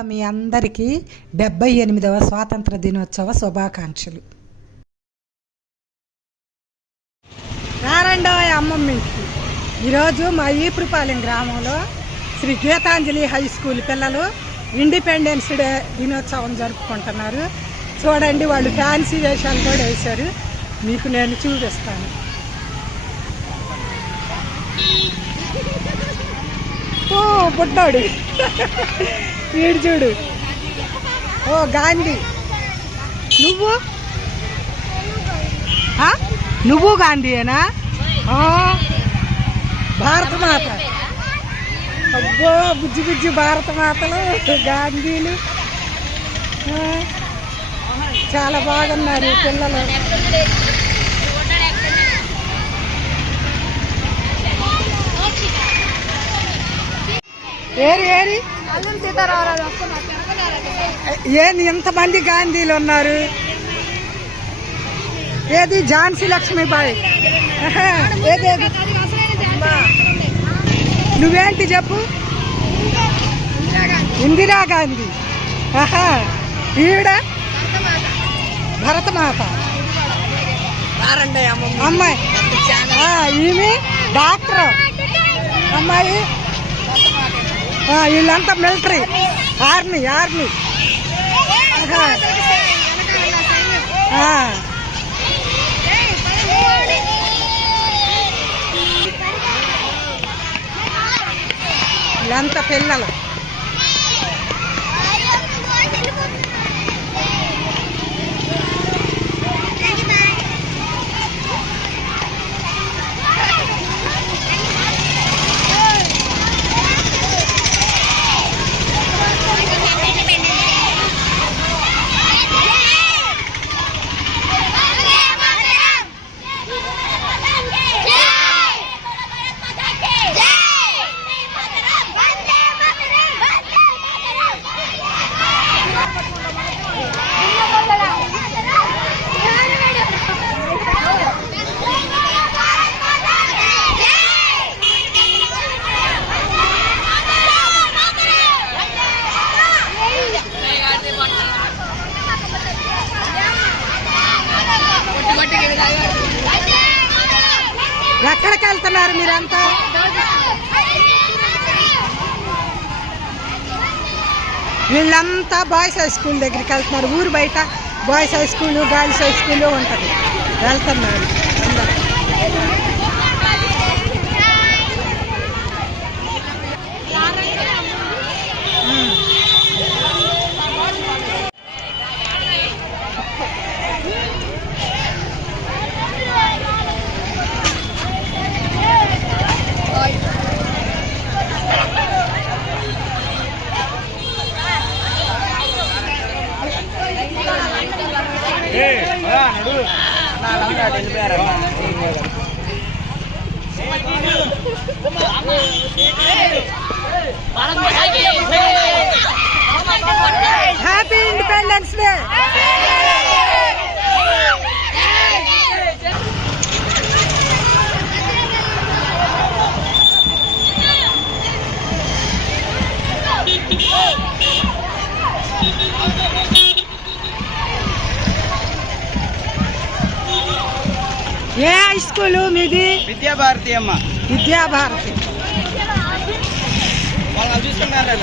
మీ అందరికీ డెబ్బై ఎనిమిదవ స్వాతంత్ర దినోత్సవ శుభాకాంక్షలు. నారాయణ అమ్మమ్మ ఇంటికి. ఈరోజు మా ఈపురపాలెం గ్రామంలో శ్రీ గీతాంజలి హై స్కూల్ పిల్లలు ఇండిపెండెన్స్ డే దినోత్సవం జరుపుకుంటున్నారు. చూడండి వాళ్ళు ఫ్యాన్సీ వేషాలు కూడా వేశారు. మీకు నేను చూపిస్తాను. ఓ బుడ్డాడు వీడు చూడు. ఓ గాంధీ. నువ్వు? నువ్వు గాంధీయేనా? భారతమాత. భారత మాత అబ్బో బుజ్జి బుజ్జి భారత మాతలు గాంధీలు చాలా బాగున్నారు ఈ పిల్లలు. ఏరి ఏరి. ఏంది ఎంతమంది గాంధీలు ఉన్నారు? ఏది ఝాన్సీ లక్ష్మీబాయి ఆహా, ఏది ఏది? అది అసలైన ఝాన్సీ నువ్వేంటి చెప్పు? ఇందిరాగాంధీ ఆహా ఈవిడ? భరతమాత. అమ్మాయి. ఆ, ఈమె డాక్టర్. అమ్మాయి? వీళ్ళంతా మిలిటరీ ఆర్మీ ఆర్మీ వీళ్ళంతా పిల్లలు. వెళ్తున్నారు మీరంతా? వీళ్ళంతా బాయ్స్ హై స్కూల్ దగ్గరికి వెళ్తున్నారు. ఊరు బయట boys high school girls high school ఉంటుంది. వెళ్తున్నారు. ఇండిపెండెన్స్ డే ఏ హై స్కూలు మీది? విద్యాభారతి అమ్మ. విద్యాభారతి. వాళ్ళు చూసుకున్నారా